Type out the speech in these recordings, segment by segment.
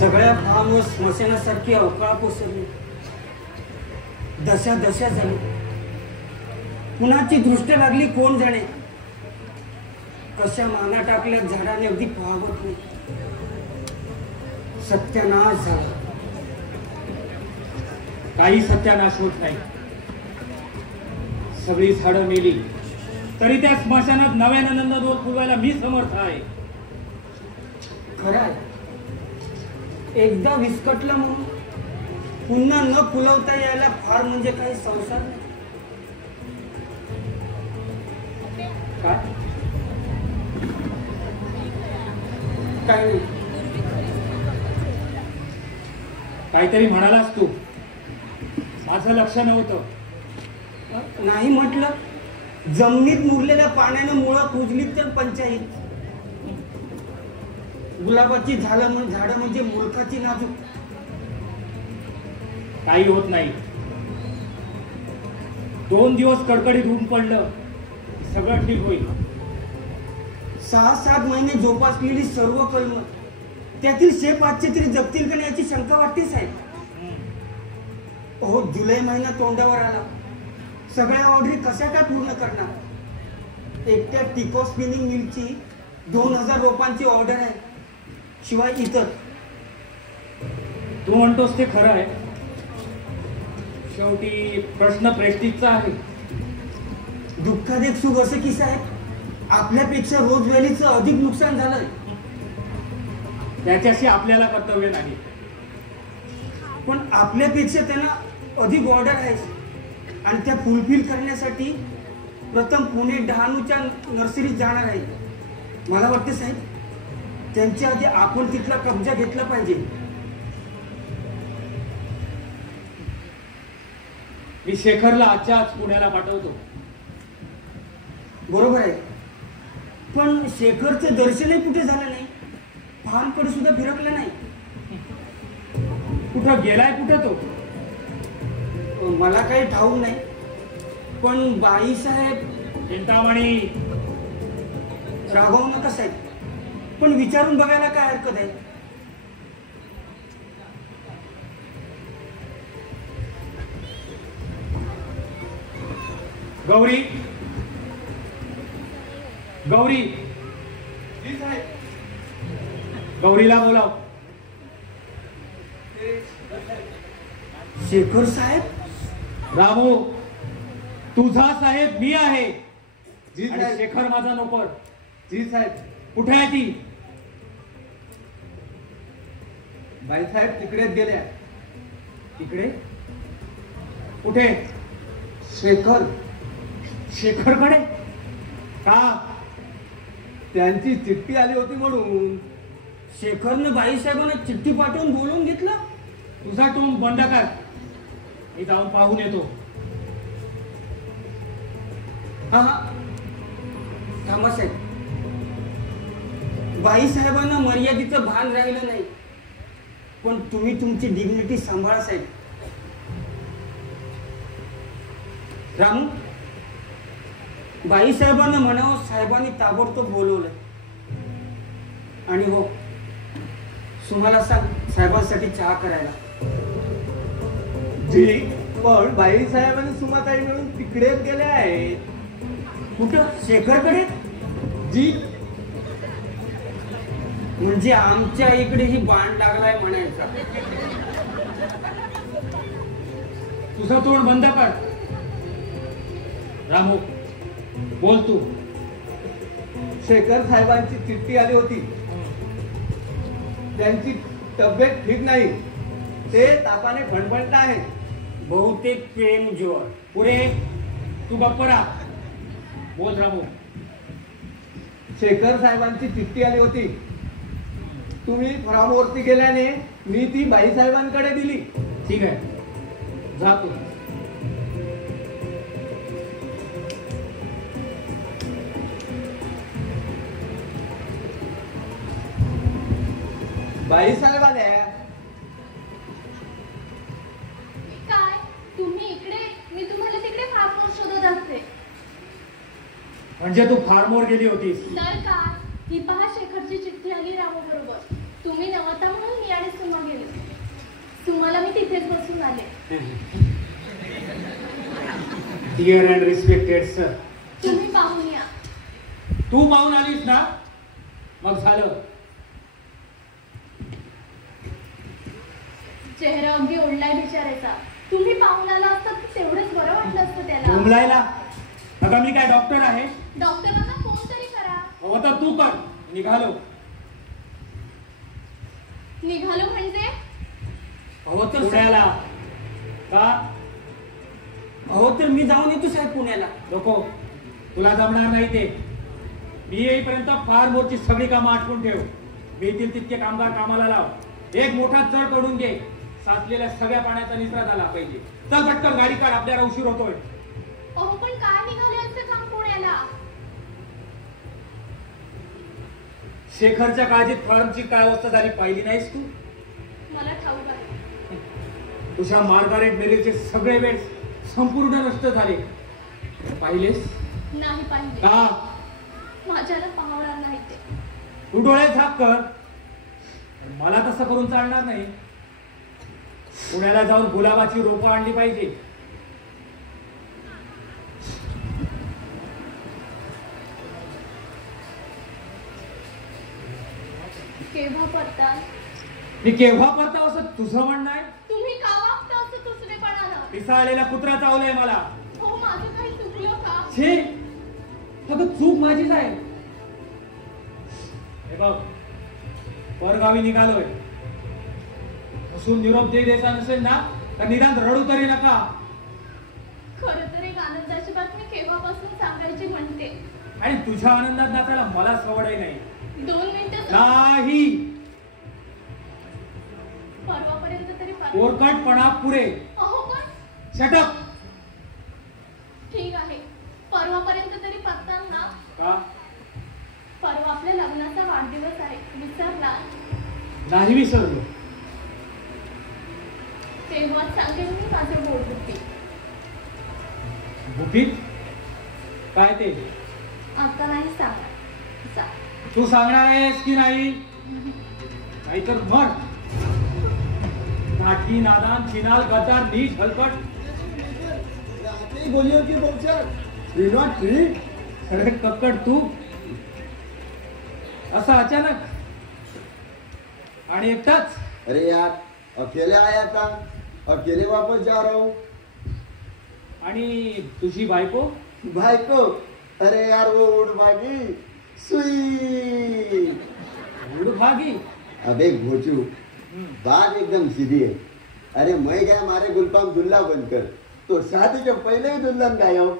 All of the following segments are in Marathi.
सगळ्या फार्म स्मशानासारखी अवकाळ कोसळली, दशा दशा झाली. कुणाची दृष्ट लागली कोण जाणे, कशा माना टाकल्या झाडाने अगदी पाहत नाही. सत्यानाश झाला. काही सत्यानाश होत नाही. सगळी झाडं मेली तरी त्या स्मशानात नव्यानं नंदनवन फुलवायला मी समर्थ आहे. खरं आहे, एकदा विस्कटलं म्हणून पुन्हा न फुलवता यायला फार म्हणजे काही संसार नाही. काय काय नाही. काहीतरी म्हणालास तू, माझं लक्ष नव्हतं. नाही म्हटलं, जमिनीत मुरलेल्या पाण्यानं मुळं कुजलीत तर पंचायत. गुलाबाची झाडं म्हणजे मुलखाची नाजूक. काही होत नाही. 2 दिवस कडकडीत ऊन पडलं, सगळं ठीक होईल. 6-7 महिने जोपासलेली सर्व कलम, त्यातील 500 तरी जगतील का नाही याची शंका वाटतेच आहे. हो, जुलै महिना तोंडावर आला. सगळ्या ऑर्डरी कशा काय पूर्ण करणार? एकट्या टिको स्पिनिंग मिलची 2000 रोपांची ऑर्डर आहे, शिवाय इतर. तू म्हणतोस ते खरं आहे. शेवटी प्रश्न प्रेस्टिजचा आहे. दुःखात सुख असं की साहेब, आपल्यापेक्षा रोज व्हॅलीचं अधिक नुकसान झालंय. त्याच्याशी आपल्याला कर्तव्य नाही, पण आपल्यापेक्षा त्यांना अधिक ऑर्डर आहे आणि त्या फुलफिल करण्यासाठी प्रथम पुणे डहाणूच्या नर्सरीत जाणार आहे. मला वाटतं साहेब, त्यांच्या आधी आपण तिथला कब्जा घेतला पाहिजे. मी शेखरला आजच्या आज पुण्याला पाठवतो. बरोबर आहे, पण शेखरचं दर्शनही कुठे झालं नाही. फार्मकडे सुद्धा फिरकलं नाही. कुठं गेलाय कुठं तो? मला काही ठाऊक नाही, पण बाईसाहेब. चिंतामणी, रागावू नका साहेब, पण विचारून बघायला काय हरकत आहे. गौरी, गौरी, गौरीला बोलाव. शेखर साहेब? रामू, तुझा साहेब मी आहे. जी आणि साहेब. शेखर माझा नोकर. जी साहेब. कुठे आहे ती? बाईसाहेब तिकडेच गेल्या. तिकडे? कुठे? शेखर. शेखरकडे? का? त्यांची चिठ्ठी आली होती म्हणून. शेखरनं बाईसाहेबांना चिठ्ठी पाठवून बोलवून घेतलं. तुझा तोंड बंद कर, मी जाऊन पाहून येतो. हा हा, थांबा साहेब. बाईसाहेबांना मर्यादेचं भान राहिलं नाही, पण तुम्ही तुमची डिग्निटी सांभाळा साहेब. रामू, बाईसाहेबांना म्हणावं साहेबांनी ताबडतोब बोलवलं. आणि हो, तुम्हाला सांग साहेबांसाठी चहा करायला. जी, पण बाईसाहेबांनी सुमाताई मिळून तिकडेच गेल्या आहेत. कुठं? शेखरकडे? जी. म्हणजे आमच्या इकडेही बाण लागलाय म्हणायचा. तुझं तोंड बंद कर. रामू, बोल तू. शेखर साहेबांची चिठ्ठी आली होती. त्यांची तब्येत ठीक नाही, ते तापाने फणफणत आहे. बहुतेक प्रेम ज्वर. पुढे तू गप्प राहा. बोल रामू. शेखर साहेबांची चिठ्ठी आली होती. तुम्ही फॉर्मवरती गेल्याने मी ती बाईसाहेबांकडे दिली. ठीक आहे, जा तू. बाईसाहेब आल्या. काय तुम्ही इकडे? मी तुम्हाला तिकडे फार्मवर शोधत असते. म्हणजे तू फार्मवर गेली होतीस? तर काय, ही पहा शेखरची चिठ्ठी आली रामू बरोबर. तुम्ही नव्हता म्हणून मी आणि सुमा गेलो. सुमाला मी तिथेच बसून आले. डिअर अँड रिस्पेक्टेड सर, तुम्ही पाहून या. तू पाहून आलीस ना, मग झालं. चेहरा अगदी ओढलाय बिचारायचा. तुम्ही पाहून आला असता तर तेवढंच बरं वाटलं असतं त्याला. बोंबलायला अगं मी काय डॉक्टर आहे? डॉक्टरांना फोन तरी करा. हो तर तू कर. निघालो. निघालो म्हणजे अहो तर पुण्याला. का? अहो तर मी जाऊन येतो साहेब पुण्याला. नको, तुला जमणार नाही ते. मी येईपर्यंत फार मोठी सगळी कामं आटपून ठेव. मिळतील तितके कामगार कामाला लाव. एक मोठा चढ तोडून घे. साचलेल्या सगळ्या पाण्याचा निचरा झाला पाहिजे. चल पटकन गाडी काढ, आपल्याला उशीर होतोय. अहो पण काय निघाले असते काम पुण्याला? शेखरच्या काळजीत फार्मची काय अवस्था झाली पाहिली नाहीस तू? मला ठाऊक आहे. तुझ्या मार्गारेट मेरीचे सगळे वेळ संपूर्ण नष्ट झाले. पाहिलेस? नाही पाहिले. का? माझ्याला पाहणार नाही ते. तू डोळे झाक कर. मला तसं करून चालणार नाही. पुण्याला जाऊन गुलाबाची रोपं आणली पाहिजे. केव्हा परता? मी केव्हा परताव असं तुझं म्हणणं आहे? तुम्ही का वागता असं दुसरेपणानं? पिसाळलेला कुत्रा चावलाय मला. हो माझं काही चुकलं का? छे, अगं चूक माझीच आहे. हे बघ, परगावी निघालोय. हसून निरोप दे द्यायचा नसेल ना तर निदान रडू तरी नका. खरं तर एक आनंदाची बातमी केव्हापासून सांगायची म्हणते. आणि तुझ्या आनंदात नाचायला मला सवड नाही. 2 मिनिटं नाही. परवापर्यंत तरी ओरकटपणा पुरे. अहो पण शटअप. ठीक आहे. परवापर्यंत तरी पत्ता ना. का? परवा आपल्या लग्नाचा वाढदिवस आहे. विसरला? नाही विसरलो. तेव्हाच सांगेन मी माझं बोल गुपित. गुपित? काय ते? आता नाही सांगणार. तू सांगणार आहेस की नाही? नाहीतर मर. नाटकी, नादान, चिनाल, गद्दार, नीच, हलकट. बोलियो की बहुचर 3 not 3. अरे कक्कड तू असं अचानक आणि एकटाच? अरे यार, अकेले आया था, अकेले वापस जा रहा हूँ. आणि तुझी बायको? भाई को, अरे यार वो उड़ भागी सुई. उड़ भागी? अबे घोचू, बात एकदम सीधी है. अरे मैं गया मारे गुलपाम दुल्ला बनकर, तो शादी के पहले ही दुल्हन गायब.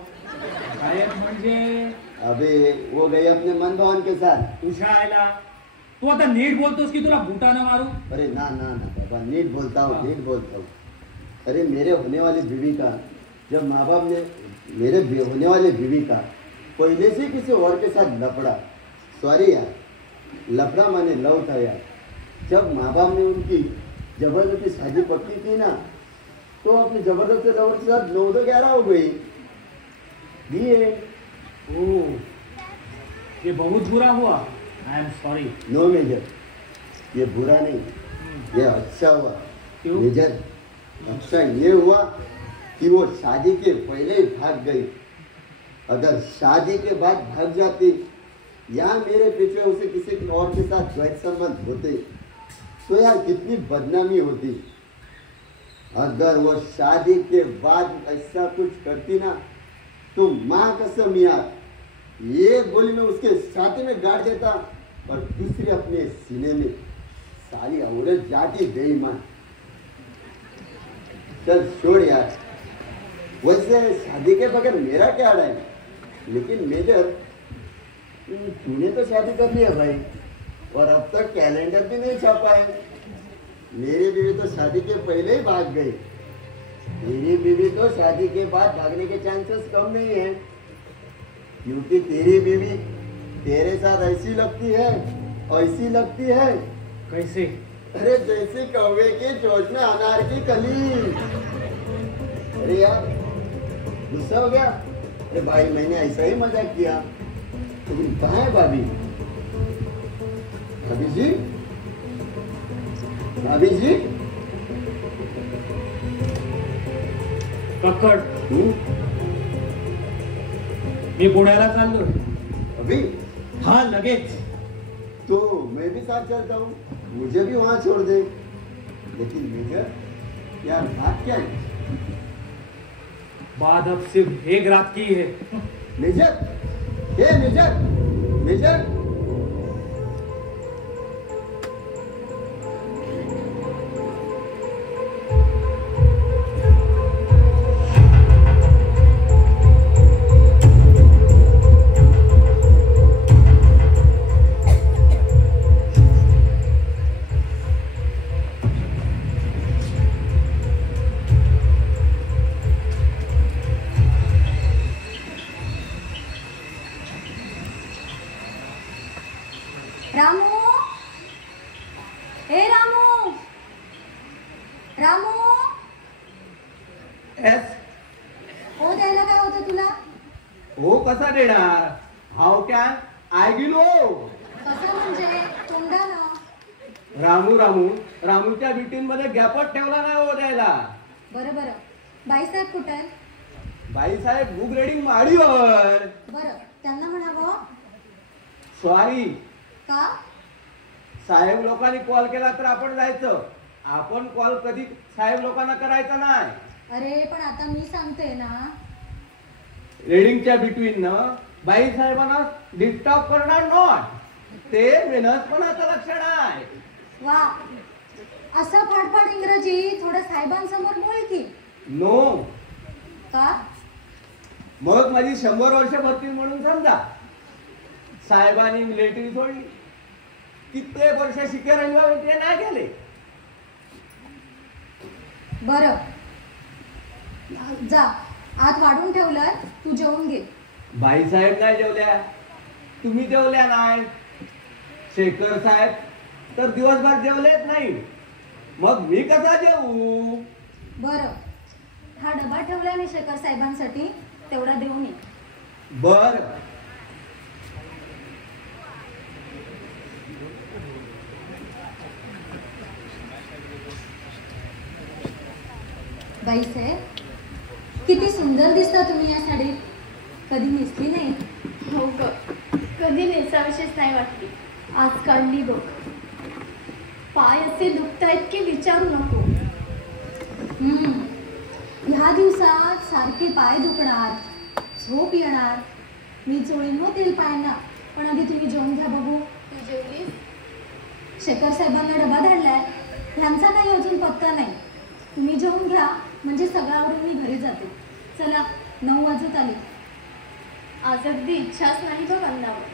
गायब म्हणजे? अबे वो गई अपने मन भावन के साथ. तुझ्या आयला तू आता नीट बोलतोस की तुला बुटानं मारू? अरे ना ना ना बाबा, नीट बोलता हूँ, नीट बोलता हूँ. अरे मेरे होने वाली बीवी का, जब माँ बाप ने मेरे होने वाले बीवी का पहले से किसी और के साथ लपड़ा, सॉरी यार, लफड़ा माने लव था यार. जब माँ बाप ने उनकी जबरदस्ती शादी पक्की की ना, तो अपने जबरदस्ती लवर के साथ 9-11 हो गई. ये ओह, ये बहुत बुरा हुआ. I am sorry. No major, ये बुरा नहीं, ये अच्छा हुआ. क्यों? मेजर, अच्छा ये हुआ कि वो शादी के पहले ही भाग गई. अगर शादी के बाद भाग जाती या मेरे पीछे उसे किसी और के साथ द्वैत संबंध होते तो यार कितनी बदनामी होती. अगर वो शादी के बाद ऐसा कुछ करती ना तो माँ कसम यार, ये गोली में उसके छाती में गाड़ देता और दूसरी अपने सीने में. साली औरत जाती बेईमान. चल छोड़ यार. वैसे शादी के बगैर मेरा क्या अड़ा है, लेकिन मेजर तूने तो शादी कर ली है भाई, और अब तक कैलेंडर भी नहीं छापा है. मेरी बीवी तो शादी के पहले ही भाग गई. तेरी बीवी तो शादी के बाद भागने के चांसेस कम नहीं है, क्योंकि तेरी बीवी तेरे साथ ऐसी लगती है कैसे? अरे जैसे कौवे के चोंच में अनार की कली. अरे यार गुस्सा हो गया? अरे भाई मैंने ऐसा ही मजाक किया. तुम कहाँ है भाभी? भाभी जी भाभीजी कक्कड मी पुण्याला चाललो. अभी हा लगेच. तो मैं भी साथ चलता हूँ, मुझे भी वहां छोड़ दे. लेकिन मेजर यार बात क्या है? बात अब सिर्फ एक रात की है. मेजर, हे मेजर, मेजर. रामू, हे रामू, रामू. एस हो द्यायला काय होतं तुला? हो कसा देणार? हाव क्या आय गेलो. कसं म्हणजे तोंडानं? रामू रामू रामूच्या मीटिंग मध्ये गॅपच ठेवला नाही हो द्यायला. बरं बरं, बाईसाहेब कुठे आहेत? बाईसाहेब बुक रेडिंग माडीवर. बरं, त्यांना म्हणावं. सॉरी का? साहेब लोकांनी कॉल केला तर आपण जायचं. आपण कॉल कधी साहेब लोकांना करायचा नाही. अरे पण आता मी सांगते ना. रेडिंगच्या बिटवीन न बाई साहेबांना डिस्टर्ब करणार नॉट. ते मेहनतपणाचं लक्षण आहे. वा, असं फाडफाड इंग्रजी थोडं साहेबांसमोर बोल की. नो. का? मग माझी 100 वर्ष भरतील म्हणून समजा. साहेबांनी मिलिटरी सोडली, कित्येक वर्ष शिकेरंगामध्ये नाही गेले. बरं जा, आत वाढून ठेवलं, तू जेवून घे. बाईसाहेब नाही जेवल्या, तुम्ही जेवल्या नाही. शेखर साहेब तर दिवसभर जेवलेच नाही. मग मी कसा जेवू? बरं, हा डबा ठेवलाय मी शेखर साहेबांसाठी, तेवढा देऊन ये. बर. बाईसाहेब, किती सुंदर दिसता तुम्ही या साडीत. कधी नेसली नाही? हो ग, कधी नेसाविषयीच नाही वाटली. आज काढली बघ. पाय असे दुखतायत की विचारू नको. ह्या दिवसात सारखे पाय दुखणार, झोप येणार. मी चोळीन होतील पायांना, पण आधी तुम्ही जेवून घ्या बघू. तू जेवलीस? शेखर साहेबांना डबा धाडलाय, ह्यांचा काही अजून पत्ता नाही. तुम्ही जेवून घ्या, म्हणजे सगळ्यावरून मी घरी जाते. चला, 9 वाजत आले. आज अगदी इच्छाच नाही बघ अन्नावर.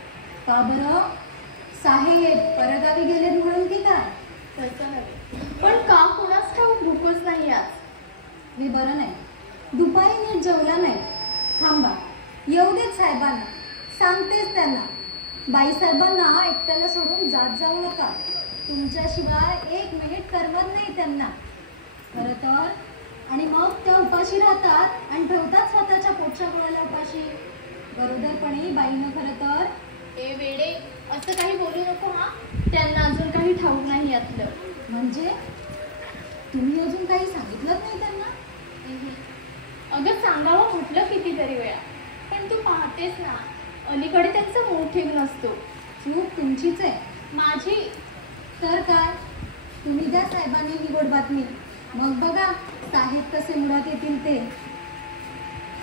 का बरं? साहेब परगावी गेलेत म्हणून की काय? तसं नव्हे, पण का कुणाच ठाऊक भूकच नाही आज. हे बरं नाही. दुपारी नीट जेवला नाही. थांबा, येऊ देत साहेबांना. सांगतेच त्यांना. बाईसाहेबांना एकट्याला सोडून जात जाऊ नका. तुमच्याशिवाय 1 मिनिट करमत नाही त्यांना. खरं तर. आणि मग त्या उपाशी राहतात आणि ठेवतात स्वतःच्या पोटच्या मुलाला उपाशी. गरोदरपणी बाईनं खरं तर. ए वेडे, असं काही बोलू नको हा. त्यांना अजून काही ठाऊक नाही यातलं. म्हणजे तुम्ही अजून काही सांगितलं नाही त्यांना? अगं सांगावं म्हटलं कितीतरी वेळा, पण तू पाहतेस ना, अलीकडे त्यांचं मूड ठीक नसतो. चूक तुमचीच आहे. माझी तर काय, तुम्ही द्या साहेबांनी ही गोड बातमी. मग बघा साहेब कसे मुळात येतील ते.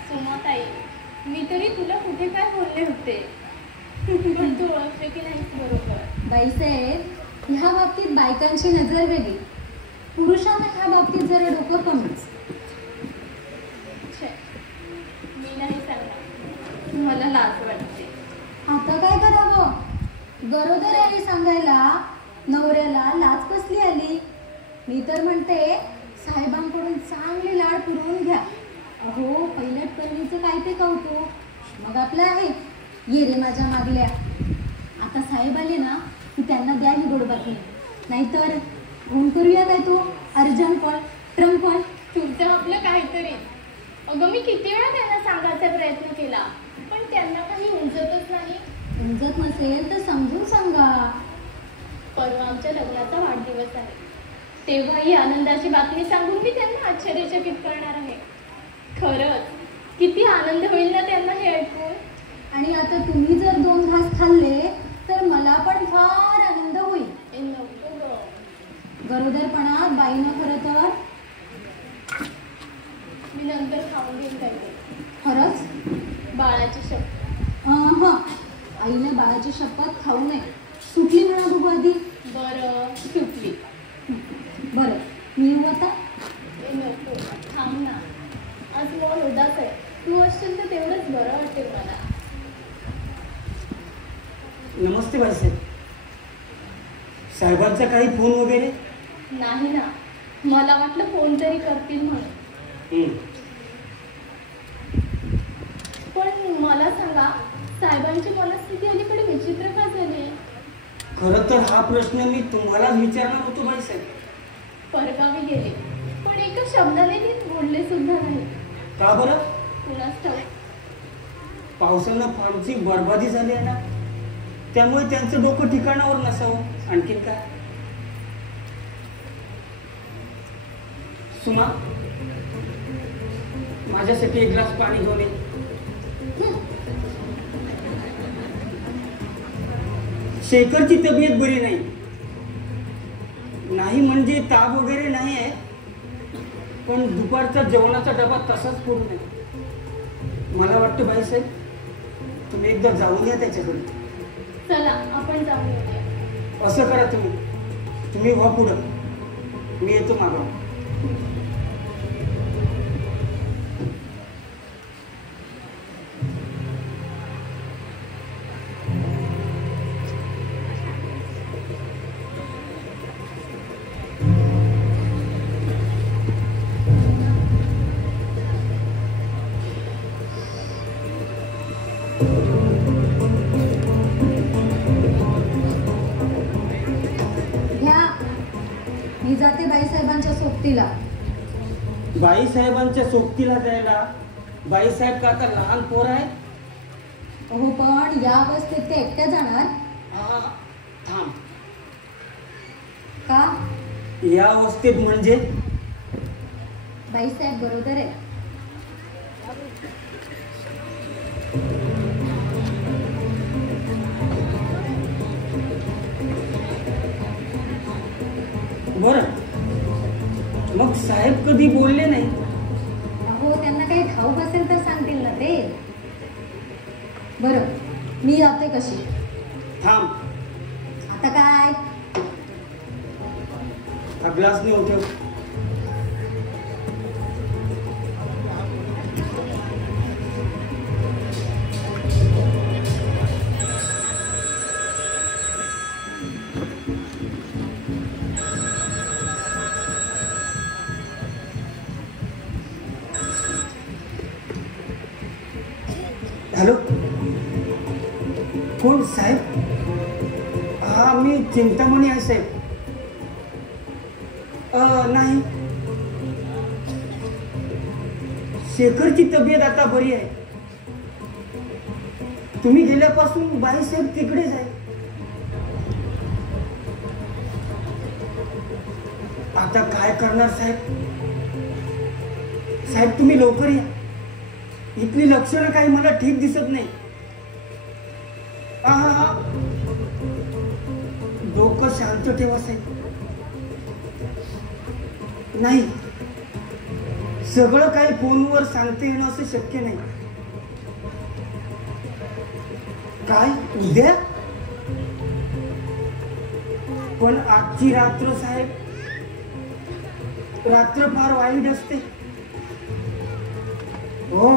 सोमाताई, मी तरी तुला कुठे काय बोलले होते, पण तू ओळखते की नाहीस बरोबर. बाईसाहेब, ह्या बाबतीत बायकांची नजर वेगळी, पुरुषांना ह्या बाबतीत जरा डोकं कमीच. मी नाही सांगणार, मला लाज वाटते. आता काय करावं? गरोदर आहे सांगायला नवऱ्याला लाज कसली आली? मी तर म्हणते साहेबांकडून चांगले लाड पुरवून घ्या. अहो, पहिल्यात पहिलीचं काय ते कौतुक, मग आपलं आहे ये रे माझ्या मागल्या. आता साहेब आले ना की त्यांना द्या ही गोड बातमी. नाहीतर फोन करूया काय तो अर्जंट कॉल, ट्रम्प कॉल. तुमचं आपलं काहीतरी. अगं मी किती वेळा त्यांना सांगायचा प्रयत्न केला, पण त्यांना काही उमजतच नाही. समजत नसेल तर समजून सांगा. परवा आमच्या लग्नाचा वाढदिवस आहे. तेव्हा ही आनंदाची बातमी सांगून मी त्यांना आश्चर्यचकित करणार आहे. खरंच किती आनंद होईल ना त्यांना हे ऐकून. आणि आता तुम्ही जर 2 घास खाल्ले तर मला पण फार आनंद होईल. ए, नको गं. गरोदरपणात बाईनं खरं तर मी नंतर खाऊन घेईन काय ते. खरंच बाळाची शपथ. हां, आईने बाळाची शपथ खाऊ नये सुटली म्हणा बघू आधी. बरं सुटली. बरं मी येऊ आता. ए, नको थांब ना. आज मन उदास आहे. तू असशील तर तेवढंच बरं वाटेल मला. नमस्ते बाईसाहेब. साहेबांचा काही फोन वगैरे? नाही ना, मला वाटलं फोन तरी करतील म्हणून. पण मला सांगा, साहेबांची मनस्थिती अलीकडे विचित्र का झाली? खरं तर हा प्रश्न मी तुम्हालाच विचारणार होतो बाईसाहेब. परगावी गेले पण एका शब्दाने नीट बोलले सुद्धा नाही. का बरं? कुणास ठाऊक. पावसानं फारची बरबादी झाली आहे ना, त्यामुळे त्यांचं डोकं ठिकाणावर नसावं. आणखीन काय? सुमा, माझ्यासाठी 1 ग्लास पाणी घेऊन ये. शेखरची तब्येत बरी नाही. नाही म्हणजे ताप वगैरे नाही आहे, पण दुपारचा जेवणाचा डबा तसाच पडू नये. मला वाटतं बाईसाहेब तुम्ही एकदा जाऊन या त्याच्याकडे. चला आपण जाऊन येऊया. असं करा, तुम्ही व्हा पुढं, मी येतो मागं. मी जाते बाईसाहेबांच्या सोबतीला. बाईसाहेबांच्या सोबतीला जायला बाईसाहेब का आता लहान पोर आहे? हो, पण या अवस्थेत ते एकट्या जाणार थांब. का? या अवस्थेत म्हणजे? बाईसाहेब बरोबर आहे. बरं, मग साहेब कधी बोलले नाही? हो, त्यांना काही ठाऊक असेल तर सांगतील ना ते. बरं मी जाते. कशी? थांब. आता काय? हा ग्लास नेऊन ठेव. हॅलो, कोण साहेब? हा, मी चिंतामणी आहे साहेब. नाही, शेखरची तब्येत आता बरी आहे. तुम्ही गेल्यापासून बाईसाहेब तिकडेच आहे. आता काय करणार साहेब? साहेब तुम्ही लवकर या. इथली लक्षणं काही मला ठीक दिसत नाही. हा, डोकं शांत ठेवा साहेब. नाही, सगळं काही फोनवर सांगता येणं असं शक्य नाही. काय उद्या? पण आजची रात्र साहेब, रात्र फार वाईट असते. हो,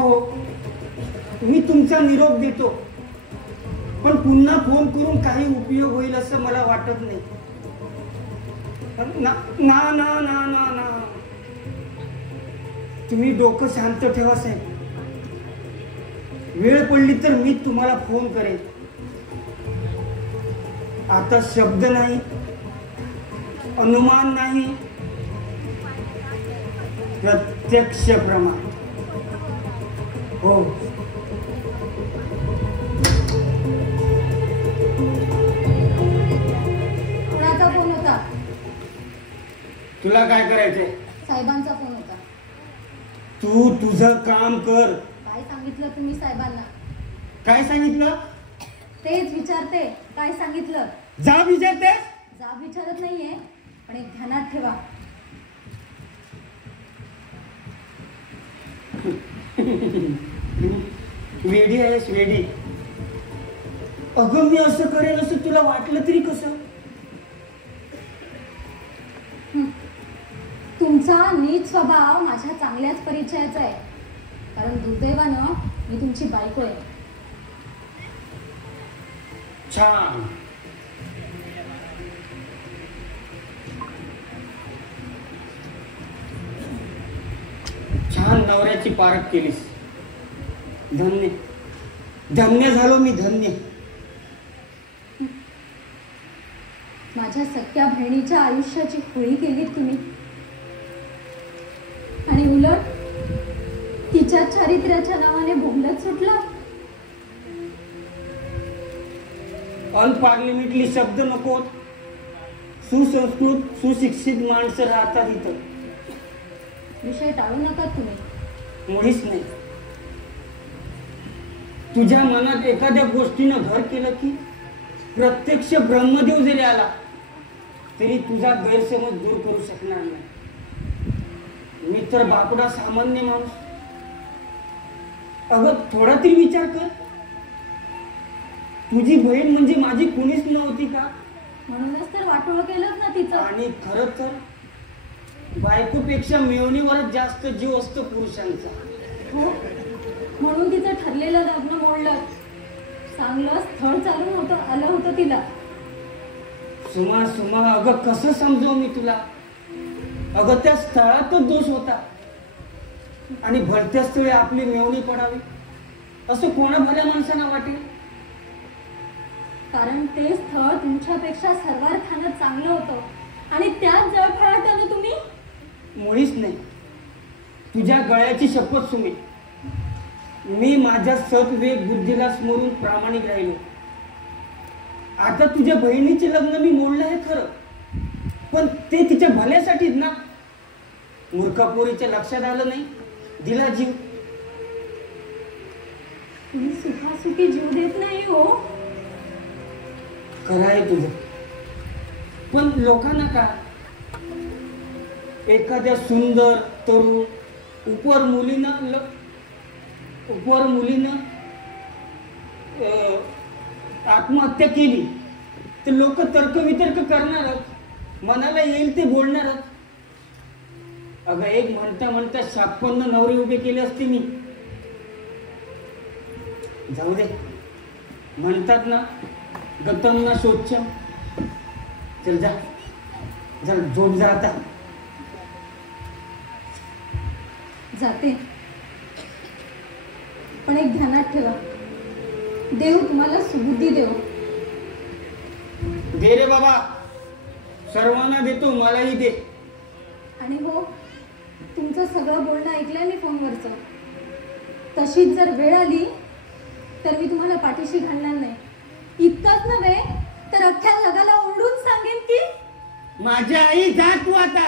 मी तुमचा निरोप देतो, पण पुन्हा फोन करून काही उपयोग होईल असं मला वाटत नाही. ना ना ना ना ना ना तुम्ही डोकं शांत ठेवा साहेब. वेळ पडली तर मी तुम्हाला फोन करेन. आता शब्द नाही, अनुमान नाही, प्रत्यक्ष प्रमाण. हो, कोणाचा फोन होता? तुला काय करायचंय? साहेबांचा फोन होता. तू तुझं काम कर. काय सांगितलं तुम्ही साहेबांना? काय सांगितलं? तेच विचारते, काय सांगितलं? जा विचारते. जाब विचारत नाहीये, पण एक ध्यानात ठेवा. वेडी आहेस, वेडी. अगं मी असं करेन असं तुला वाटलं तरी कसं? तुमचा नीच स्वभाव माझ्या चांगल्याच परिचयाचा आहे, कारण दुर्दैवानं मी तुमची बायको आहे. छान. छान नवऱ्याची पारख केलीस. धन्य धन्य झालो मी, धन्य. माझ्या सख्या बहिणीच्या आयुष्याची होळी केलीत तुम्ही, आणि उलट तिच्या चारित्र्याच्या नावाने भोंगलत सुटला. अनपार्लिमेंटली शब्द नको. सुसंस्कृत सुशिक्षित माणसं राहतात इथं. विषय टाळू नका तुम्ही. मुळीच नाही. तुझ्या मनात एखाद्या गोष्टीनं घर केलं की प्रत्यक्ष ब्रह्मदेव जरी आला तरी तुझा गैरसमज दूर करू शकणार नाही. मी तर बापडा सामान्य माणूस. अगं थोडा तरी विचार कर. तुझी बहीण म्हणजे माझी कुणीच नव्हती का? म्हणूनच तर वाटोळ केलं ना तिचं. आणि खरं तर बायकोपेक्षा मिळवणीवरच जास्त जीव असतो पुरुषांचा. हो, म्हणून तिचं ठरलेलं लग्न मोडलं. चांगलं स्थळ चालून आलं होतं तिला. सुमा सुमा, अगं कसं समजव मी तुला? अगं त्या स्थळातच दोष होता, आणि भलत्या स्थळी आपली मेवणी पडावी असं कोणा भल्या माणसांना वाटेल? कारण ते स्थळ तुमच्यापेक्षा सर्वार्थानं चांगलं होतं, आणि त्याच जळफळाटानं तुम्ही. मुळीच नाही. तुझ्या गळ्याची शपथ सुमे. मी माझ्या सद्विवेक बुद्धीला स्मरून प्रामाणिक राहिलो. आता तुझ्या बहिणीचे लग्न मी मोडलं आहे खरं, पण ते तिच्या भल्यासाठीच ना. मूर्खापोरीच्या लक्षात आलं नाही, दिला जीव. तुम्ही सुखासुखी जीव देत नाही हो. खरं आहे तुझं, पण लोकांना का? एखाद्या सुंदर तरुण उपवर मुलीनं आत्महत्या केली तर लोक तर्कवितर्क करणारच, मनाला येईल ते बोलणारच. अगं एक म्हणता म्हणता 56 नवरे उभे केले असते मी. जाऊ दे. म्हणतात ना, गतम ना शोच्यम. चल जा, चल झोप जा आता. जाते, पण एक ध्यानात ठेवा, देव तुम्हाला सुबुद्धी देव. दे रे बाबा, सर्वांना देतो, मलाही दे. आणि हो, तुमचं सगळं बोलणं ऐकलंय मी फोनवरचं. तशीच जर वेळ आली तर मी तुम्हाला पाठीशी घालणार नाही. इतकंच नव्हे तर अख्ख्या जगाला ओरडून सांगेन की माझी आई जा तू आता.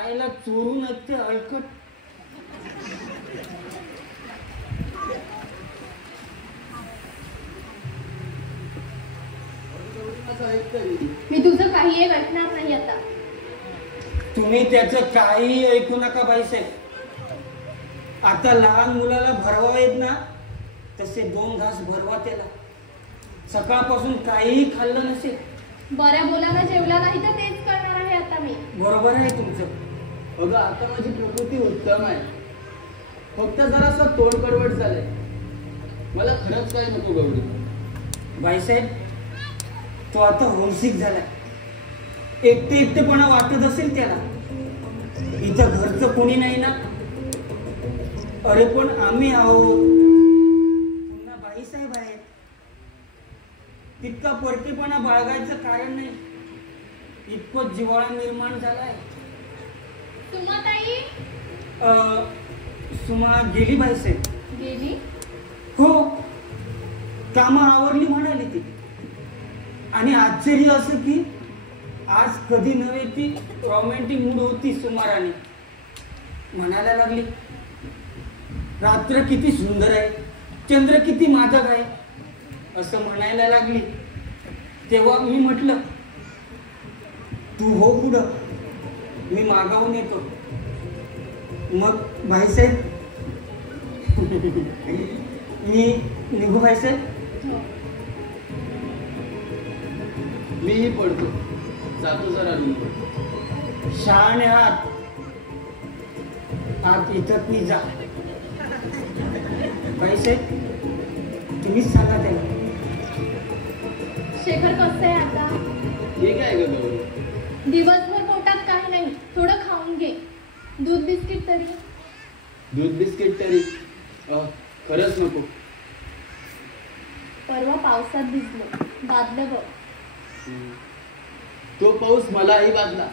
आईला चोरून असते हलकट. मी तुझं काही एक ऐकणार नाही आता. तुम्ही त्याचं काही ऐकू नका बाईसाहेब. आता लहान मुलाला भरवा येत ना, तसे 2 घास भरवा त्याला. सकाळपासून काहीही खाल्लं नसेल. बऱ्या बोलानं जेवला नाही तर तेच करणार आहे आता मी. बरोबर आहे तुमचं. अगं आता माझी प्रकृती उत्तम आहे, फक्त जरासं तोंड कडवट झालंय. मला खरंच काय नको गौरी. बाईसाहेब, तो आता होमसिक झालाय. एकटेपणा वाटत असेल त्याला. इथं घरचं कोणी नाही ना. अरे पण आम्ही आहोत, पुन्हा बाईसाहेब आहेत. तितका परकेपणा बाळगायचं कारण नाही. इतकं जिव्हाळा निर्माण झालाय. सुमाताई सुमा गेली बाईसाहेब. गेली? हो, कामं आवरली म्हणाली ती. आणि आश्चर्य असं की आज कधी नव्हे ती रोमॅन्टिक मूड होती सुमाराने. म्हणायला लागली, रात्र किती सुंदर आहे, चंद्र किती मादक आहे असं म्हणायला लागली. तेव्हा मी म्हटलं, तू हो पुढं, मी मागावून येतो. मग भाईसाहेब मी निघू भाईसाहेब? मीही पडतो, जातो जरा रूमवर. शहाणे आत आत इथं मी जा. भाईसाहेब तुम्हीच सांगा त्याला. शेखर कसं आहे आता? ठीक आहे ग गौरी. दिवसभर पोटात काही नाही, थोडं खाऊन घे. दूध बिस्किट तरी. दूध बिस्किट तरी खरंच नको. परवा पावसात भिजलो, बादलं बघ. तो पाऊस मलाही बादला.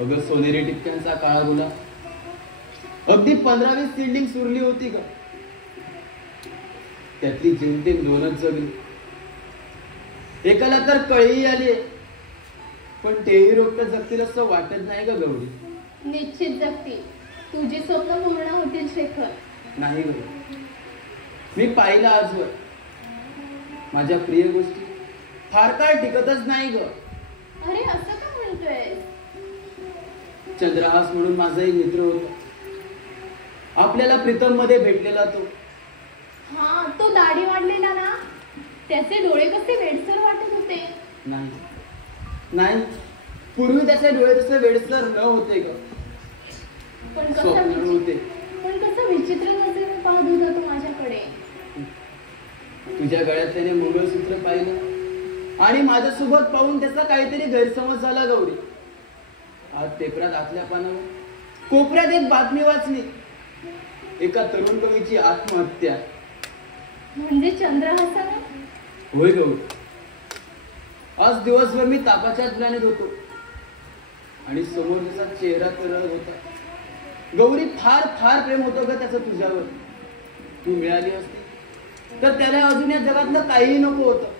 अगं सोनेरी टिपक्यांचा काळा गुलाब, अगदी 15-20 सिल्डिंग सुरली होती का, त्यातली जेमतेम 2च जगली. एकाला तर कळी आली, पण तेही रोगट जगतील असं वाटत नाही का गौरी? निश्चित जगतील. तुझी स्वप्न पूर्ण होतील शेखर. नाही ग, मी पाहिलं आजवर. माझ्या प्रिय गोष्टी फार काळ टिकतच नाही ग. अरे असं का म्हणतोय? चंद्रहास म्हणून माझा एक मित्र होता, आपल्याला प्रीतम मध्ये भेटलेला तो. हा, तो दाढी वाढलेला ना, त्याचे डोळे कसे वेडसर वाटत होते. नाही नाही, पूर्वी त्याचे डोळे तसे वेडसर न होते ग, पण स्वप्न होते. कसं विचित्र नजरेने पाहत होता तो माझ्याकडे. तुझ्या गळ्यात त्याने मंगळसूत्र पाहिलं आणि माझ्यासोबत पाहून त्याचा काहीतरी गैरसमज झाला गौरी. आज पेपरात आतल्या पानावर कोपऱ्यात एक बातमी वाचली, एका तरुण कवीची आत्महत्या. म्हणजे चंद्रहासाने? होय गौरी. आज दिवसभर मी तापाच्या ज्ञानेत होतो आणि समोर त्याचा चेहरा तरळ होता. गौरी, फार फार प्रेम होतं ग त्याचं तुझ्यावर. तू मिळाली असती तर त्याला अजून या जगातलं काहीही नको होतं,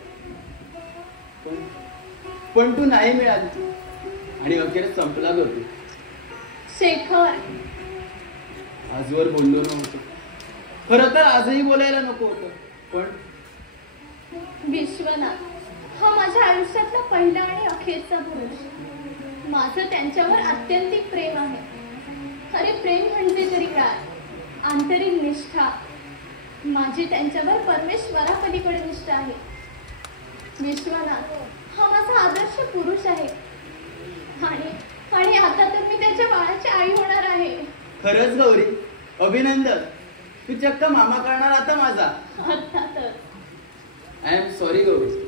पण तू नाही मिळाली आणि अखेर संपला ग तू. शेखर, आजवर बोललो नव्हतो, खरं तर आजही बोलायला नको होतं, पण विश्वनाथ हा माझ्या आयुष्यातला पहिला आणि अखेरचा पुरुष. माझं त्यांच्यावर आत्यंतिक प्रेम आहे. अरे प्रेम म्हणजे तरी काय? आंतरिक निष्ठा. माझी त्यांच्यावर परमेश्वरापलीकडे निष्ठा आहे. विश्वनाथ हा माझा आदर्श पुरुष आहे आणि आता तर मी त्याच्या बाळाची आई होणार आहे. खरंच गौरी, अभिनंदन. तू चक्क मामा करणार आता माझा. अर्थातच. I am sorry Gauri.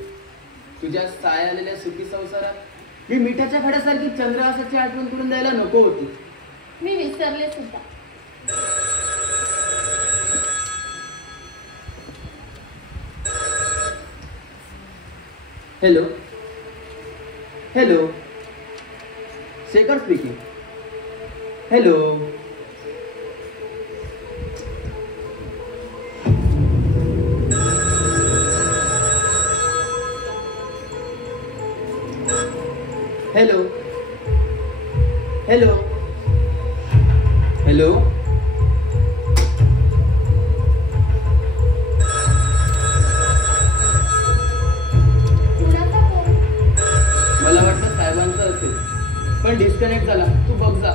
तुझ्या साय आलेल्या सुखी संसारात मी मिठाच्या खड्यासारखी चंद्रहासाची आठवण करून द्यायला नको होती. मी विसरले सुद्धा. Hello hello, Shekhar speaking. Hello. Hello hello hello. कुणाचा फोन? मला वाटलं साहेबांचा असेल, पण डिस्कनेक्ट झाला. तू बघ जा.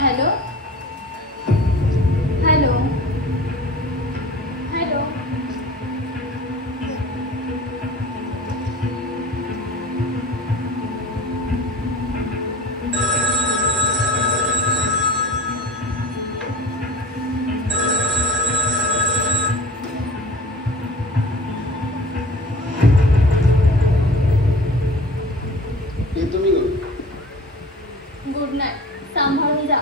Hello hello hello. हे तुम्ही करू. Good night. सांभाळून जा.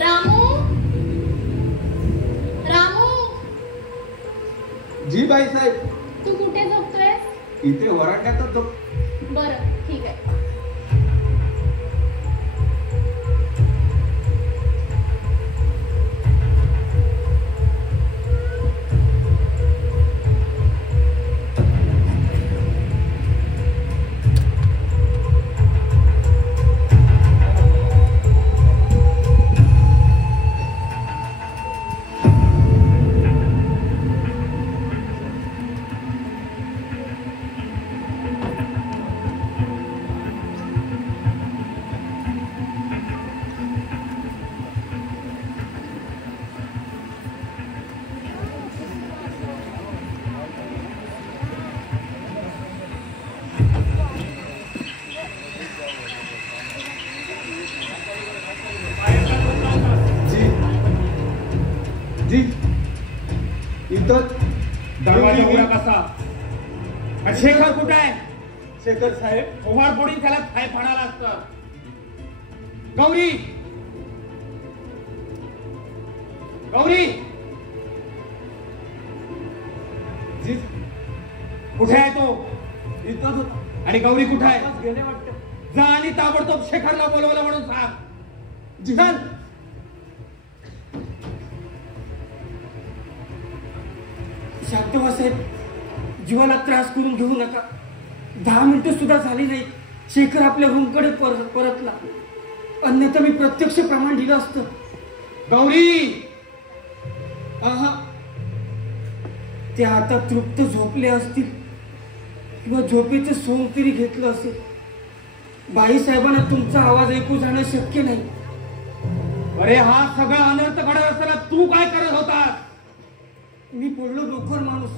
रामू रामू, जी बाईसाहेब, तू कुठे झोपतोय? इथे वरांड्यातच झोप. बरं ठीक आहे. इथं दरवाजा उघडा कसा? आणि शेखर कुठे आहे? शेखर साहेब ओव्हाळ पोडीन त्याला काय म्हणाला असतं. गौरी, गौरी जी कुठे आहे तो? इथंच होता. आणि गौरी कुठे आहे? आताच गेले वाटतं. जा आणि ताबडतोब शेखरला बोलवलं म्हणून सांग. जी चल. शांत व्हा साहेब, जीवाला त्रास करून घेऊ नका. 10 मिनिटं सुद्धा झाली नाही, शेखर आपल्या रूमकडे परतला. अन्यथा मी प्रत्यक्ष प्रमाण दिलं असतं. गौरी, आहा, ते आता तृप्त झोपले असतील किंवा झोपेचं सोंग तरी घेतलं असेल. बाईसाहेबांना तुमचा आवाज ऐकू जाणं शक्य नाही. अरे हा सगळा अनर्थ घडत असताना तू काय करत होतास? मी बोललो नोकर माणूस.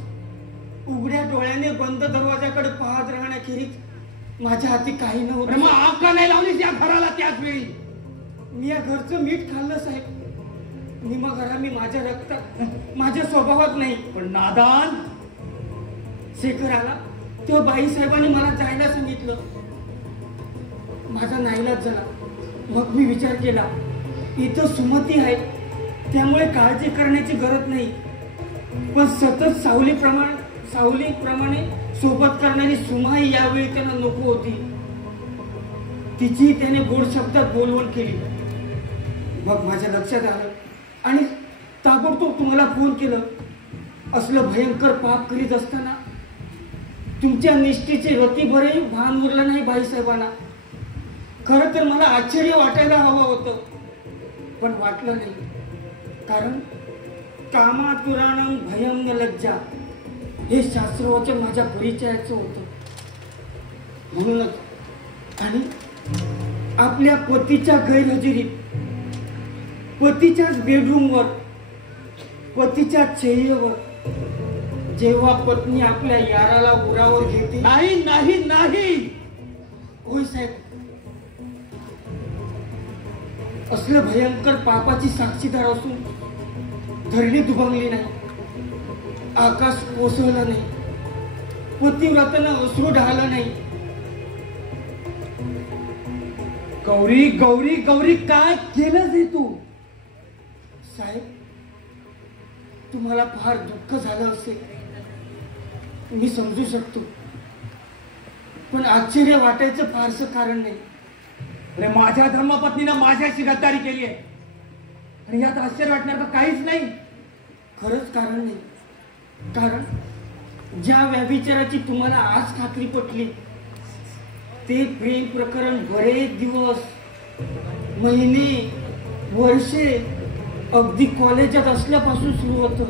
उघड्या डोळ्याने बंद दरवाजाकडे पाहत राहण्याखेरीज माझ्या हाती काही अरे नव्हतं. मग आग का नाही लावलीस या घराला त्याच वेळी? मी या घरचं मीठ खाल्लं साहेब. निमा घरा मी माझ्या रक्तात, माझ्या स्वभावात नाही. पण नादान, शेखर आला तेव्हा बाईसाहेबांनी मला जायला सांगितलं. माझा नाईलाज झाला. मग मी विचार केला, इथं सुमती आहे त्यामुळे काळजी करण्याची गरज नाही. पण सतत सावलीप्रमाणे सोबत करणारी सुमाई यावेळी त्यांना नको होती. तिची त्याने गोड शब्दात बोलवण केली. मग माझ्या लक्षात आलं आणि ताबडतोब तुम्हाला फोन केलं. असलं भयंकर पाप करीत असताना तुमच्या निष्ठेचे रतीभरही भान उरलं नाही बाईसाहेबांना. खरं तर मला आश्चर्य वाटायला हवं होतं, पण वाटलं नाही. कारण कामातुराणं भयं न लज्जा हे शास्त्रवचन माझ्या परिचयाचं होतं. म्हणूनच आणि आपल्या पतीच्या गैरहजेरीत, पतीच्याच बेडरूमवर, पतीच्या चेहऱ्यावर जेव्हा पत्नी आपल्या याराला उरावर घेते. नाही नाही नाही. होय साहेब, असलं भयंकर पापाची साक्षीदार असून धरणी दुभंगली नाही, आकाश कोसळलं नाही, पतिव्रतानं अश्रू ढाळलं नाही. गौरी गौरी गौरी, काय केलंस हे तू? साहेब, तुम्हाला फार दुःख झालं असेल, मी समजू शकतो. पण आश्चर्य वाटायचं फारसं कारण नाही. अरे माझ्या धर्मपत्नीनं माझ्याशी गद्दारी केली आहे आणि यात आश्चर्य वाटणार तर काहीच नाही. खरंच कारण नाही. कारण ज्या व्यभिचाराची तुम्हाला आज खात्री पटली ते प्रेम प्रकरण बरेच दिवस, महिने, वर्षे, अगदी कॉलेजात असल्यापासून सुरू होतं.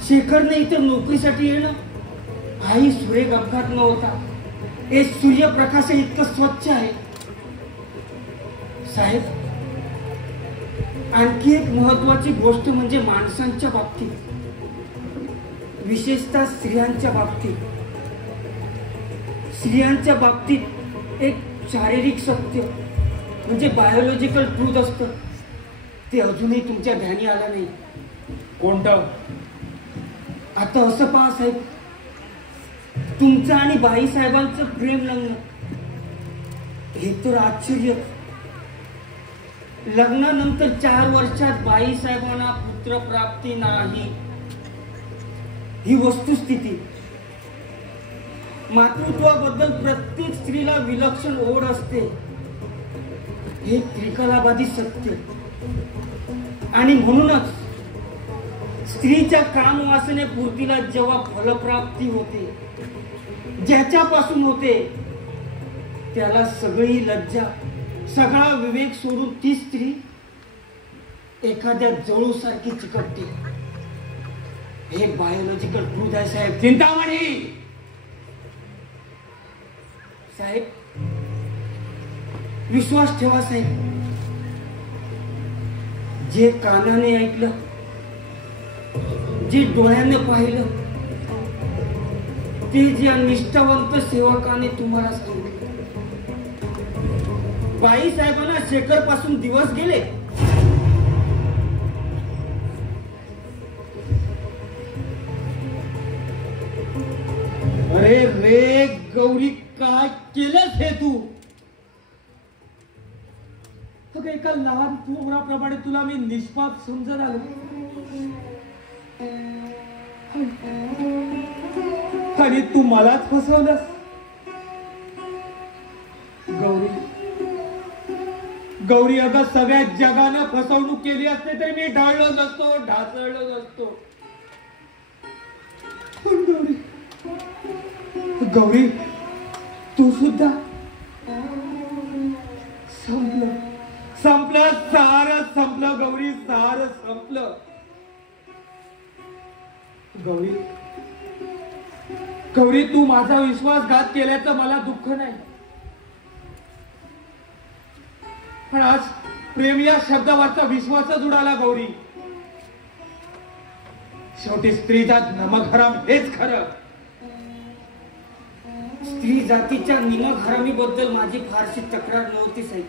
शेखरने इथं नोकरीसाठी येणं हाही सुरेख अपघात नव्हता. हे सूर्यप्रकाश इतकं स्वच्छ आहे. साहेब, आणखी एक महत्वाची गोष्ट म्हणजे माणसांच्या बाबतीत, विशेषतः स्त्रियांच्या बाबतीत एक शारीरिक सत्य म्हणजे बायोलॉजिकल ट्रूथ असतं. ते अजूनही तुमच्या ध्यानी आलं नाही. कोणतं? आता असं पहा साहेब, तुमचं आणि बाईसाहेबांचं प्रेम लग्न हे तर आश्चर्य. लग्नानंतर 4 वर्षात बाईसाहेबांना पुत्रप्राप्ती नाही, ही वस्तुस्थिती. मातृत्वाबद्दल प्रत्येक स्त्रीला विलक्षण ओढ असते, हे त्रिकालाबाधी सत्य. आणि म्हणूनच स्त्रीच्या कामवासनेपूर्तीला जेव्हा फलप्राप्ती होते, ज्याच्यापासून होते त्याला सगळी लज्जा, सगळा विवेक सोडून ती स्त्री एखाद्या जळूसारखी चिकटते. हे बायोलॉजिकल ट्रूथ आहे साहेब. चिंतामणी साहेब, विश्वास ठेवा साहेब. जे कानाने ऐकलं, जे डोळ्याने पाहिलं, ते जे निष्ठावंत सेवकाने तुम्हाला सांगितलं. बाईसाहेबांना शेखर पासून दिवस गेले, गौरी काय केलंस हे तू? अगं एका लहान पोराप्रमाणे तुला मी निष्पाप समजत आलो आणि तू मलाच फसवलंस. गौरी गौरी अगं सगळ्या जगानं फसवणूक केली असते तरी मी ढळलो नसतो, ढासळलो नसतो. पण गौरी गौरी तू सुद्धा संपलं संपलं सारं संपलं गौरी, सारं संपलं. गौरी गौरी तू माझा विश्वासघात केल्याचं मला दुःख नाही, पण आज प्रेम या शब्दावरचा विश्वासच उडाला गौरी. शेवटी स्त्रीचा नमक-हराम हेच खरं. स्त्री जातीच्या निमक-हरामीबद्दल माझी फारशी तक्रार नव्हती साहेब,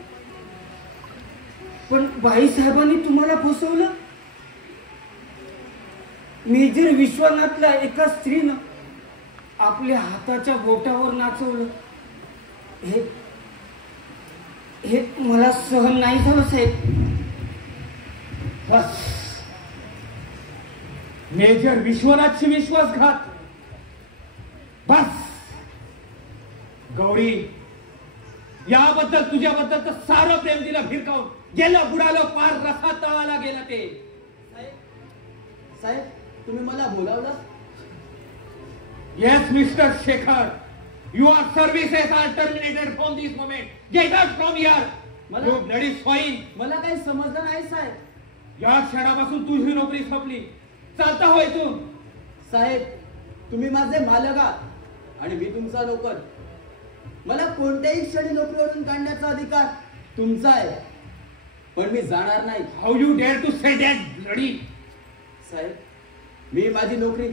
पण बाईसाहेबांनी तुम्हाला फसवलं. मेजर विश्वनाथला एका स्त्रीनं आपल्या हाताच्या बोटावर नाचवलं. हे मला सहन नाही झालं साहेब. बस मेजर विश्वनाथची विश्वासघात. बस गौरी याबद्दल तुझ्याबद्दल तर सारं प्रेम दिलं भिरकावून गेलं, बुडालं, पार रसा तळाला गेलं. ते साहेब तुम्ही मला बोलावलं? Yes mister Shekhar, your services are terminated from this moment. Get out from here you bloody swine. मला काही समजलं नाही साहेब. या क्षणापासून तुझी नोकरी संपली. चालता हो इथून. साहेब तुम्ही माझे मालक आहात आणि मी तुमचा नोकर. मला कोणत्याही क्षणी नोकरीवरून काढण्याचा अधिकार तुमचा आहे, पण मी जाणार नाही. How you dare to say that bloody. साहेब मी माझी नोकरी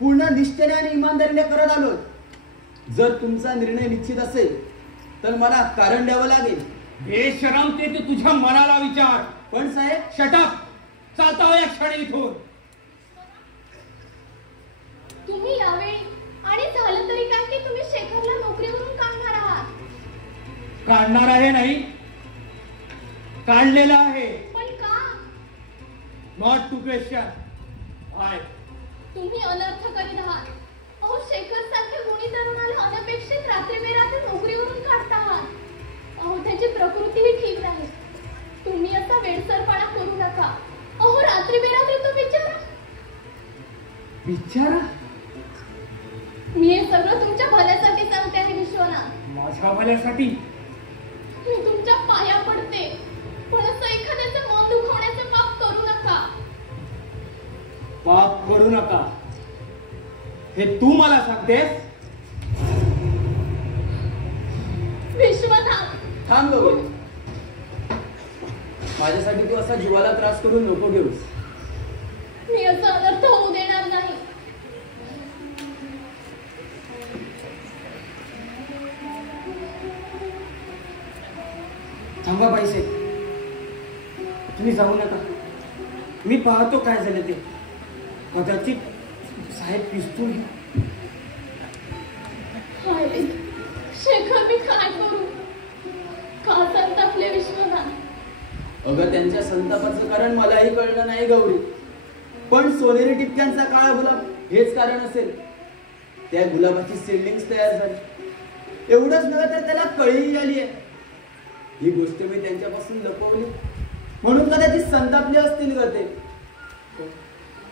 पूर्ण निष्ठेने आणि इमानदारीने करत आलो. जर तुमचा निर्णय निश्चित असेल तर मला कारण द्यावं लागेल. बेशरम ते तुझ्या मनाला विचार. पण साहेब शटअप. चालता हो या क्षणी इथून. तुम्ही यावेळी आणि झालं तरी काय की तुम्ही शेखरला नोकरीवरून काढणार आहात? काढणार आहे नाही, काढलेला आहे. पण का? नॉट टू क्वेश्चन व्हाय. तुम्ही अनर्थ करीत आहात. अहो शेखर सारख्या गुणी तरुणाला अनपेक्षित रात्री बेरात्री नोकरीवरून काढता आहात. अहो त्याची प्रकृतीही ठीक नाही. तुम्ही असा वेडसरपणा करू नका. अहो रात्री बेरात्री तो बिचारा. बिचारा? मी हे सगळं तुमच्या भल्यासाठी सांगते आहे विश्वनाथ. माझ्या भल्यासाठी? मी तुमच्या पाया पडते, पण असं एखाद्याचं मन दुखवण्याचं पाप करू नका. पाप करू नका हे तू मला सांगतेस? विश्वनाथ थांब गौरी. माझ्यासाठी तू असा जीवाला त्रास करून नको घेऊस. मी असं अनर्थ होऊ देणार नाही. थांबा बाईसाहेब, तुम्ही जाऊ नका. मी पाहतो काय झालं ते. कदाचित साहेब पिस्तूल घेऊन. हाय शेखर, मी काय करू? का संतापले विश्वनाथ? अगं त्यांच्या संतापाचं कारण मलाही कळलं नाही गौरी, पण सोनेरी टिपक्यांचा काळा गुलाब हेच कारण असेल. त्या गुलाबाची सीडलिंग्स तयार झाली. एवढंच नव्हे तर त्याला कळीही आली आहे. ही गोष्ट मी त्यांच्यापासून लपवली म्हणून कदाचित संतापले असतील ग ते.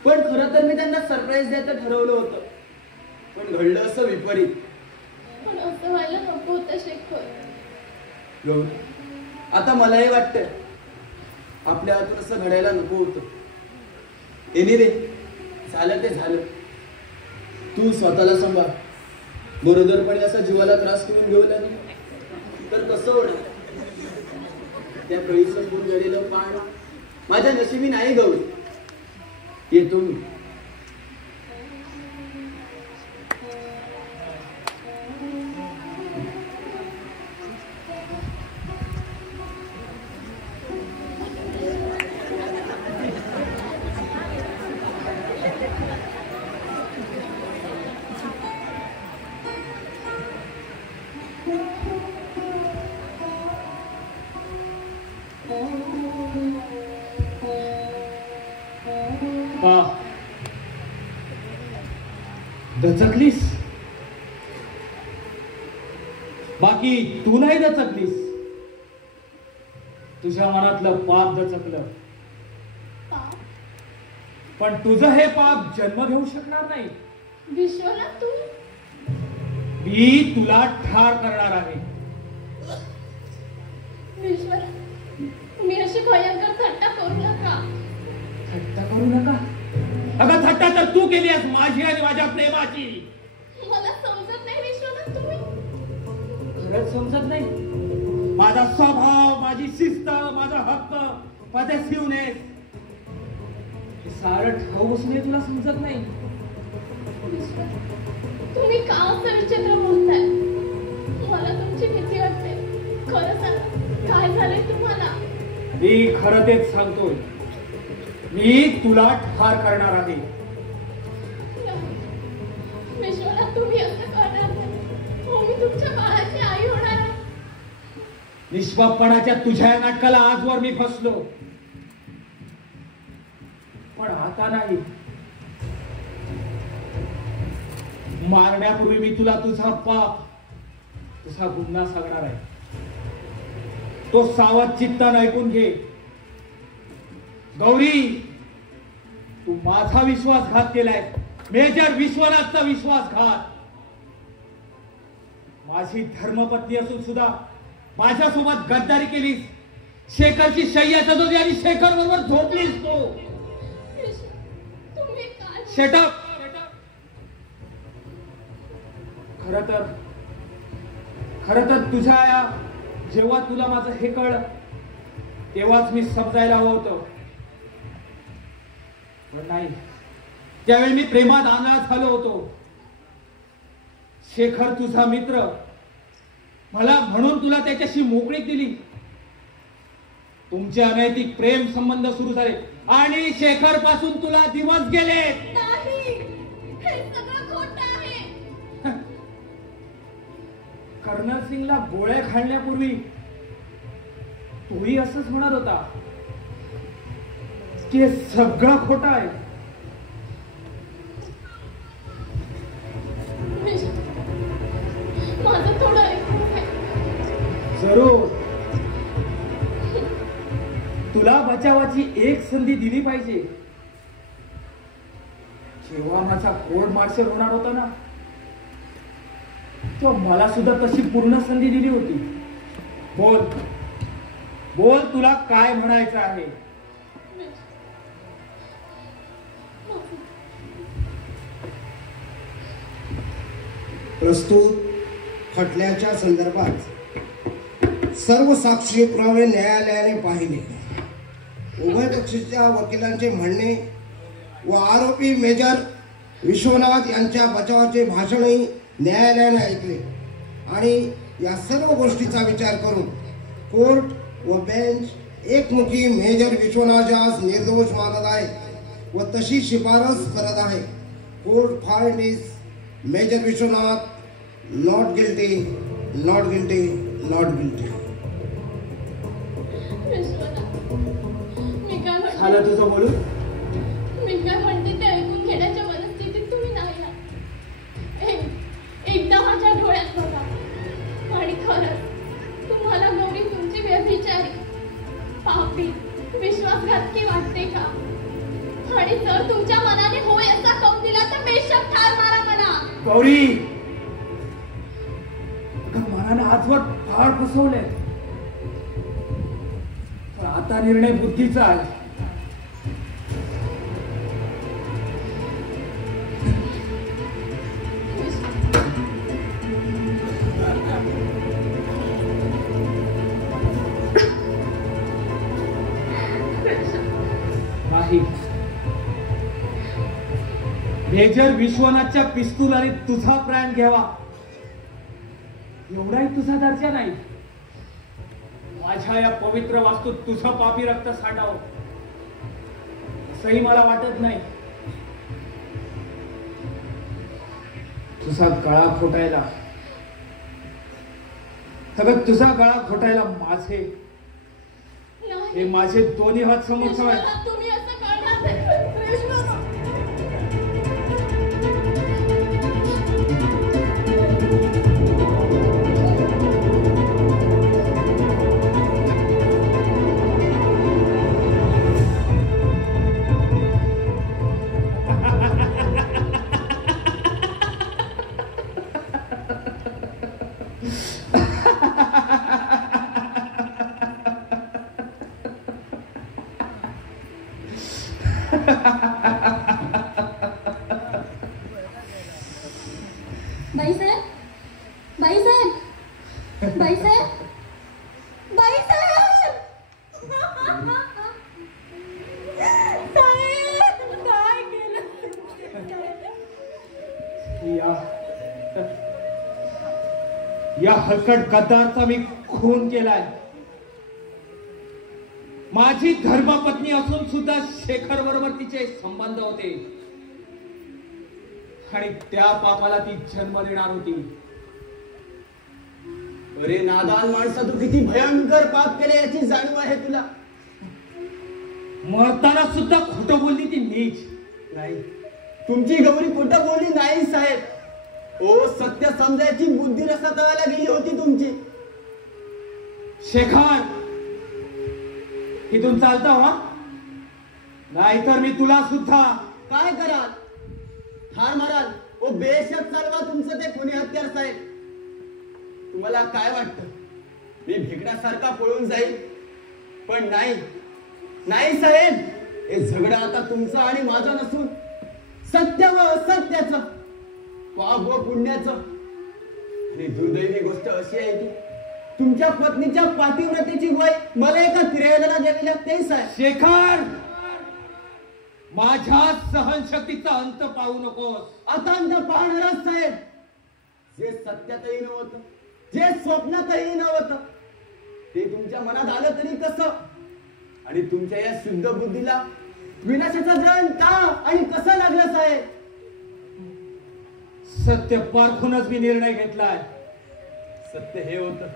पण खरं तर मी त्यांना सरप्राईज द्यायचं ठरवलं होतं, पण घडलं असं विपरीत. पण असं व्हायला नको होतं शेखर. गौरी आता मलाही वाटतंय आपल्या हातून असं घडायला नको होतं. एनिवे झालं ते झालं. तू स्वतःला सांभाळ. बरोदरपणे असा जीवाला त्रास करून घेऊ लागली तर कसं होणार? त्या कळी संपून गेलेलं पाण माझ्या नशिबी नाही गौरी. येतो मी. दचकलीस? बाकी तू नाही दचकलीस, तुझ्या मनातलं पाप दचकलं. पाप? पण तुझं हे पाप जन्म घेऊ शकणार नाही. विश्वनाथ, तू मी तुला ठार करणार आहे. विश्वनाथ, तुम्ही अशी भयंकर थट्टा करू नका. थट्टा करू नका? अगं थट्टा तर तू केली आहेस माझी आणि माझ्या प्रेमाची. मला समजत नाही विश्वनाथ, तुम्ही खरंच समजत नाही? माझा स्वभाव, माझी शिस्त, माझा हक्क, पॉझिटिव्हनेस हे सारं ठाऊक असूनही तुला समजत नाही. विश्वनाथ, तुम्ही का असं विचित्र बोलताय? मला तुमची भीती वाटते. खरं सांगा, काय झालंय तुम्हाला? मी खरं तेच सांगतोय. मी तुला ठार करणार आहे. विश्वनाथ, तुम्ही असं करणार नाही. हो, मी तुमच्या बाळाची आई होणार आहे. निष्पापणाच्या तुझ्या या नाटकाला आजवर मी फसलो, पण आता नाही. मारण्यापूर्वी मी तुला तुझा पाप, तुझा गुन्हा सांगणार आहे. तो सावध चित्तानं ऐकून घे. गौरी, तू माझा विश्वासघात केलाय, मेजर विश्वनाथचा विश्वासघात. माझी धर्मपत्नी असून सुद्धा माझ्यासोबत गद्दारी केलीस. शेखरची शय्या सजवली आणि शेखर बरोबर झोपलीस तू. तुम्ही काय? शेटअप. खर तर तुझ्या या जेव्हा तुला माझं हे कळलं तेव्हाच मी समजायला हवं होतं, पण नाही. त्यावेळी मी प्रेमात अनाथ झालो होतो. शेखर तुझा मित्र, मला म्हणून तुला त्याच्याशी मोकळीक दिली. तुमचे अनैतिक प्रेम संबंध सुरू झाले आणि शेखर पासून तुला दिवस गेले. नाही, हे सगळं खोटं आहे. कर्नल सिंगला गोळ्या घालण्यापूर्वी तोही असंच म्हणत होता की हे सगळं खोटं आहे. माझं थोडं ऐकून घ्या. जरूर. तुला बचावाची एक संधी दिली पाहिजे. जेव्हा माझा कोर्ट मार्शल होणार होता ना, तो मला सुद्धा तशी पूर्ण संधी दिली होती. बोल बोल, तुला काय म्हणायचं आहे? प्रस्तुत खटल्याच्या संदर्भात सर्व साक्षी पुरावे न्यायालयाने पाहिले. उभय पक्षाच्या वकिलांचे म्हणणे व आरोपी मेजर विश्वनाथ यांच्या बचावाचे भाषणही न्यायालयाने ऐकले आणि या सर्व गोष्टीचा विचार करून कोर्ट व बेंच एकमुखी मेजर विश्वनाथास निर्दोष मानत आहे व तशी शिफारस करत आहे. Court find is major Vishwanath not guilty, not guilty, not guilty. झालं तुझं बोलून? मी काय म्हणते ते ऐकून घेण्याच्या मनस्थितीत तुम्ही नाही आहात. एकदा माझ्या डोळ्यात बघा आणि खरंच तुम्हाला गौरी तुमची व्यभिचारी, पापी, विश्वासघातकी वाटते का? आणि जर तुमच्या मनाने होय असा कौल दिला तर बेशक ठार मारा मला. गौरी, मनाने आजवर फार फसवलंय, पण आता निर्णय बुद्धीचा आहे. मेजर विश्वनाथच्या पिस्तुलाने तुझा प्राण घ्यावा एवढाही तुझा दर्जा नाही. माझ्या या पवित्र वास्तूत तुझं पापी रक्त सांडावं असंही मला वाटत नाही. तुझा गळा खोटायला, सगळं तुझा गळा खोटायला हे माझे दोन्ही हात समोर ठेवायचे. तुम्ही असं करणार नाही. बाईसाहेब, बाईसाहेब, बाईसाहेब, बाईसाहेब, साहेब, काय केलं? या हलकट गद्दारचा मी खून केलाय. माझी धर्मपत्नी असून सुद्धा शेखर बरोबर तिचे संबंध होते आणि त्या पापाला ती जन्म देणार होती. अरे नादान माणसा, तू किती भयंकर पाप केले याची जाणीव आहे तुला? मरताना सुद्धा खोटं बोलली ती नीच. नाही, तुमची गौरी खोटं बोलली नाही साहेब. ओ, सत्य समजायची बुद्धी रसातळाला गेली होती तुमची. शेखर, इथून चालता हो, नाहीतर मी तुला सुद्धा. काय कराल? ठार माराल? ओ बेशक चालवा तुमचं ते कोणी हत्यार साहेब. तुम्हाला काय वाटतं मी भिकण्यासारखा पळून जाईल? पण नाही, नाही साहेब. हे झगडा आता तुमचा आणि माझा नसून सत्य व असत्याचं, पाप व पुण्याचं. आणि दुर्दैवी गोष्ट अशी आहे की तुमच्या पत्नीच्या पातिव्रतेची वय मला एका फिरायला गेलेल्या तेच आहे. शेखर, माझ्या सहनशक्तीचा अंत पाहू नकोस. आता अंत पाहणारच साहेब. जे सत्यातही नव्हतं, जे स्वप्नातही नव्हतं, ते तुमच्या मनात आलं तरी कसं? आणि तुमच्या या शुद्ध बुद्धीला विनाशाचा जळण का आणि कसा लागला साहेब? सत्य पारखूनच मी निर्णय घेतलाय. सत्य हे होतं,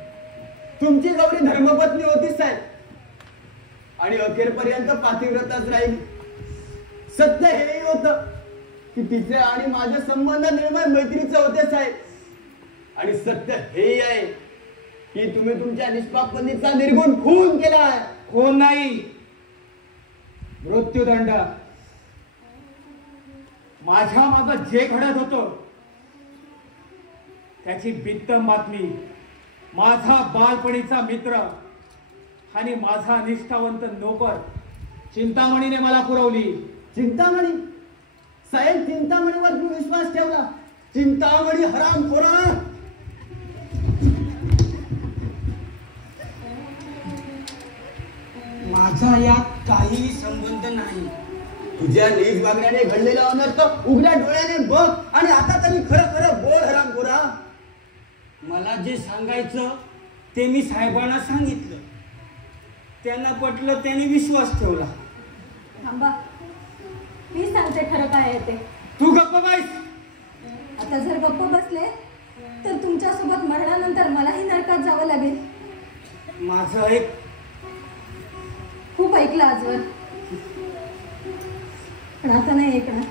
तुमची गौरी धर्मपत्नी होती साहेब आणि अखेरपर्यंत पातिव्रताच राहील. सत्य हेही होतं की तिचे आणि माझे संबंध निर्मळ मैत्रीचे होते साहेब. आणि सत्य हेही आहे की तुम्ही तुमच्या निष्पाप पत्नीचा निर्गुण खून केलाय. कोण नाही, मृत्यूदंड. माझ्या मागं जे घडत होतं त्याची बित्तम बातमी माझा बालपणीचा मित्र आणि माझा निष्ठावंत नोकर चिंतामणीने मला पुरवली. चिंतामणी साहेब, चिंतामणीवर तुम्ही विश्वास ठेवला? चिंतामणी हरामखोरा. माझा यात काहीही संबंध नाही. तुझ्या नीच वागण्याने घडलेला अनर्थ उघड्या डोळ्याने बघ आणि आता तरी खरं खरं बोल हरामखोरा. मला जे सांगायचं ते मी साहेबांना सांगितलं. त्यांना पटलं, त्यांनी विश्वास ठेवला. थांबा, मी सांगते खरं काय आहे ते. तू गप्प बाईस. आता जर गप्प बसले तर तुमच्यासोबत मरणानंतर मलाही नरकात जावं लागेल. माझं एक खूप ऐकलं आजवर, पण आता नाही ऐकणार.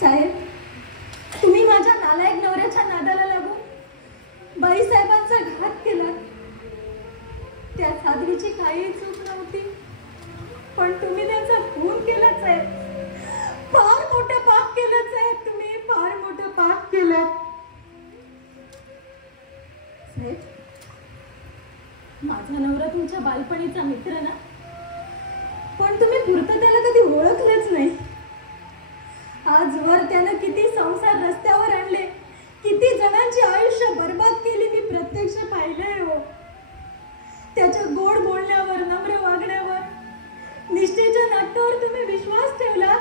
साहेब, तुम्ही माझ्या नालायक नवऱ्याच्या नादाला लागून बाईसाहेबांचा घात केला. त्या साध्वीची काहीही चूक नव्हती, पण तुम्ही त्यांचा खून केलाच आहे. फार मोठं पाप केलंच आहे तुम्ही, फार मोठं पाप केलं. साहेब, माझा नवरा तुमच्या बालपणीचा मित्र ना, पण तुम्ही पुरतं त्याला कधी ओळखलेच नाही. आजवर त्यानं किती संसार रस्त्यावर आणले, किती जणांची आयुष्य बर्बाद केली मी प्रत्यक्ष पाहिलंय हो. त्याच्या गोड बोलण्यावर, नम्र वागण्यावर, निष्ठेच्या नाट्यावर तुम्ही विश्वास ठेवला.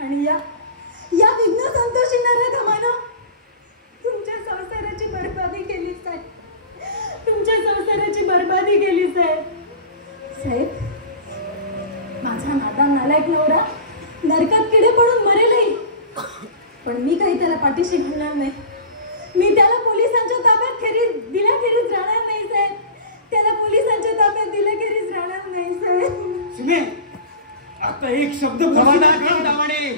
आणि या विघ्न संतोषी नराधमानं तुमच्या संसाराची बर्बादी केली साहेब. तुमच्या संसाराची बर्बादी केली साहेब. साहेब, माझा नादान नालायक नवरा नरकात किडे पडून मरेलही, पण मी काही त्याला पाठीशी घालणार नाही. मी त्याला पोलिसांच्या ताब्यात दिल्याखेरीज राहणार नाही साहेब. त्याला पोलिसांच्या ताब्यात दिल्याखेरीज राहणार नाही साहेब. आता एक शब्द चिंतामणी,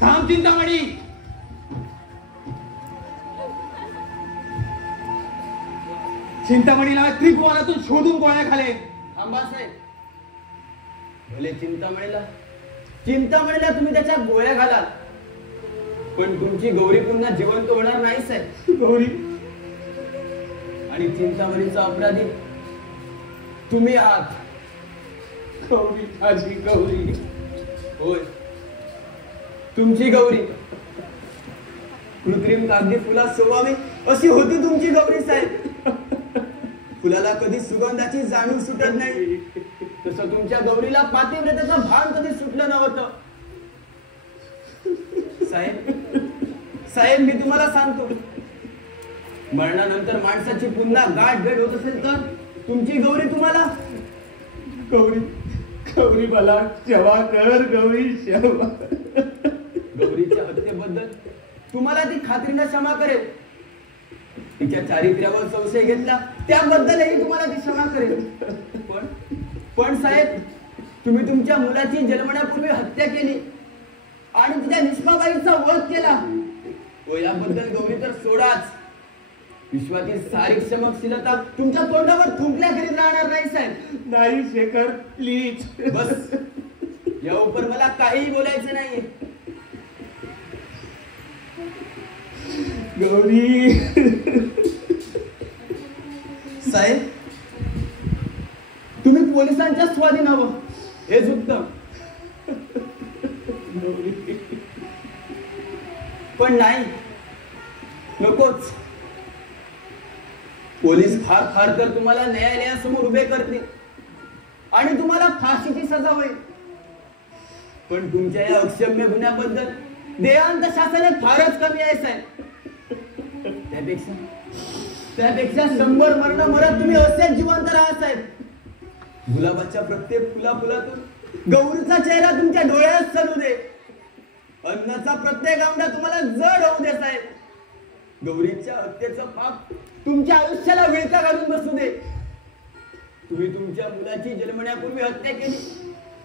थांब. चिंतामणी, चिंतामणीला त्रिभुवनातून शोधून गोळ्या खाले. थांबा साहेब. भले चिंतामणीला तुम्ही त्याच्या गोळ्या घालाल, पण तुमची गौरी पुन्हा जिवंत होणार नाही साहेब. गौरी आणि चिंतामणीचा अपराधी तुम्ही आहात. गौरी माझी गौरी. होय, तुमची गौरी. कृत्रिम कागदी फुलात सोवावी अशी होती तुमची गौरी साहेब. फुलाला कधी सुगंधाची जाणीव सुटत नाही, तसं तुमच्या गौरीला पातिव्रतेचं भान कधी सुटलं नव्हतं. साहेब मी तुम्हाला सांगतो, मरणानंतर माणसाची पुन्हा गाठ भेट होत असेल तर तुमची गौरी तुम्हाला गौरी गौरी मला क्षमा कर गौरी क्षमा. गौरीच्या हत्येबद्दल तुम्हाला ती खात्रीनं क्षमा करेल. तिच्या चारित्र्यावर संशय घेतला त्याबद्दलही तुम्हाला ती क्षमा करेल. पण साहेब, तुम्ही तुमच्या मुलाची जन्मण्यापूर्वी हत्या केली आणि तिच्या निष्पाबाईचा वध केला. व याबद्दल गौरी तर सोडाच, विश्वातील सारी क्षमशीलता तुमच्या तोंडावर थुंकल्या करीत राहणार नाही साहेब. नाही शेखर प्लीज. बस, या उपर मला काहीही बोलायचं नाहीये. गौरी साहेब, तुम्ही पोलिसांच्या स्वाधीन हवं हेच उत्तम. पण नाही, नकोच. पोलीस फार फार तर तुम्हाला न्यायालयासमोर उभे करतील आणि तुम्हाला फाशीची सजा होईल. पण तुमच्या या अक्षम्य गुन्ह्याबद्दल देवांत शासन फारच कमी आहे साहेब. त्यापेक्षा 100 मरण मरत तुम्ही असेच जिवंत राहा साहेब. गुलाबाच्या प्रत्येक फुलातून गौरीचा चेहरा तुमच्या डोळ्यात चलू दे. अन्नाचा प्रत्येक आंबा तुम्हाला जड होऊ दे साहेब. गौरीच्या हत्येचं पाप तुमच्या आयुष्याला विळखा घालून बसू दे. तुम्ही तुमच्या मुलाची जन्मण्यापूर्वी हत्या केली,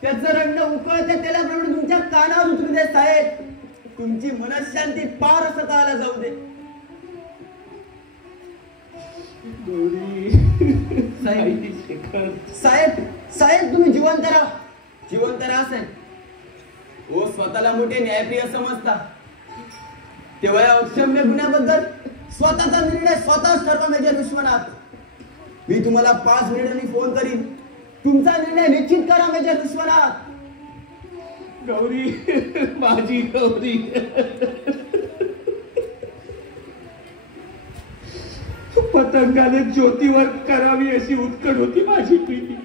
त्याचं रंग उकळत्या तेलाप्रमाणे तुमच्या कानावर उतरू दे साहेब. तुमची मनशांती पार स्वतःला जाऊ दे. साहेब तुम्ही जिवंत राहा साहेब. ओ स्वतःला मोठे न्यायप्रिय समजता, तेव्हा या अक्षम्य गुन्ह्याबद्दल स्वतःचा निर्णय स्वतःच ठरवा मेजर विश्वनाथ. मी तुम्हाला 5 मिनिटांनी फोन करीन. तुमचा निर्णय निश्चित करा मेजर विश्वनाथ. गौरी माझी गौरी. पतंगाने ज्योतीवर करावी अशी उत्कट होती माझी प्रीती.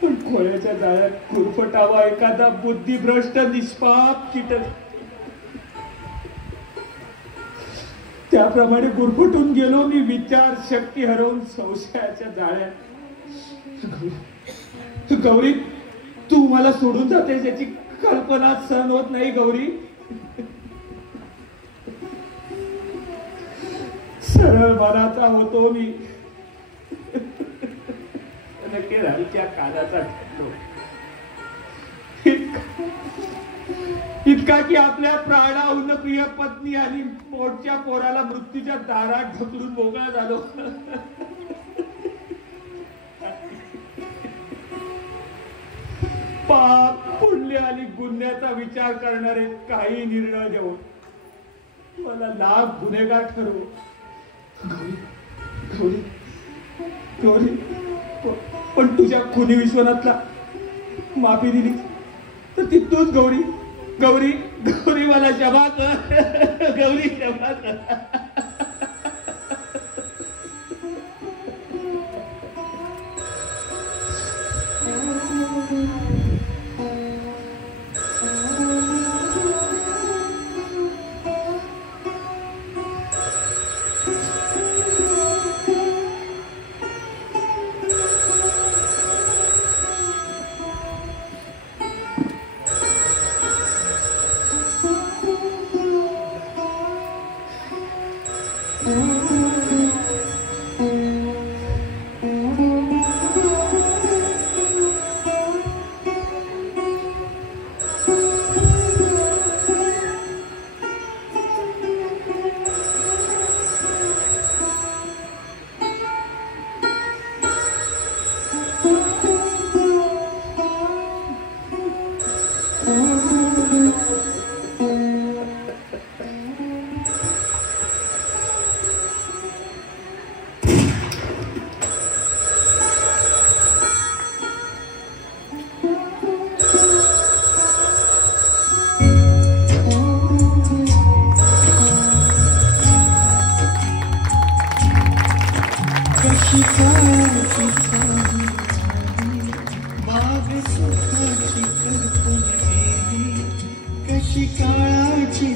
पण खोळ्याच्या जाळ्यात खुरफटावा एखादा बुद्धिभ्रष्ट निष्पाप कीटक. त्याप्रमाणे गुरफटून गेलो मी विचार शक्ती हरवून संशयाच्या जाळ्यात. गौरी, तू मला सोडून जाते याची कल्पना सहन होत नाही गौरी. सरळ मनाचा होतो मी, केराच्या कानाचा ठरलो. इतका की आपल्या प्राणाहून प्रिय पत्नी आणि मोठच्या पोराला मृत्यूच्या दारात ढकलून मोकळा झालो. पाप पुण्य आणि गुन्ह्याचा विचार करणारे काही निर्णय देऊन मला लाभ गुन्हेगार ठरवू. गौरी गौरी, पण तुझ्या खुनी विश्वनाथला माफी दिली तर तिथून गौरी गौरी गौरी मला क्षमा कर. गौरी क्षमा कर. काळाची सावली बाग सुखाची कल्पना गेली कशी काळाची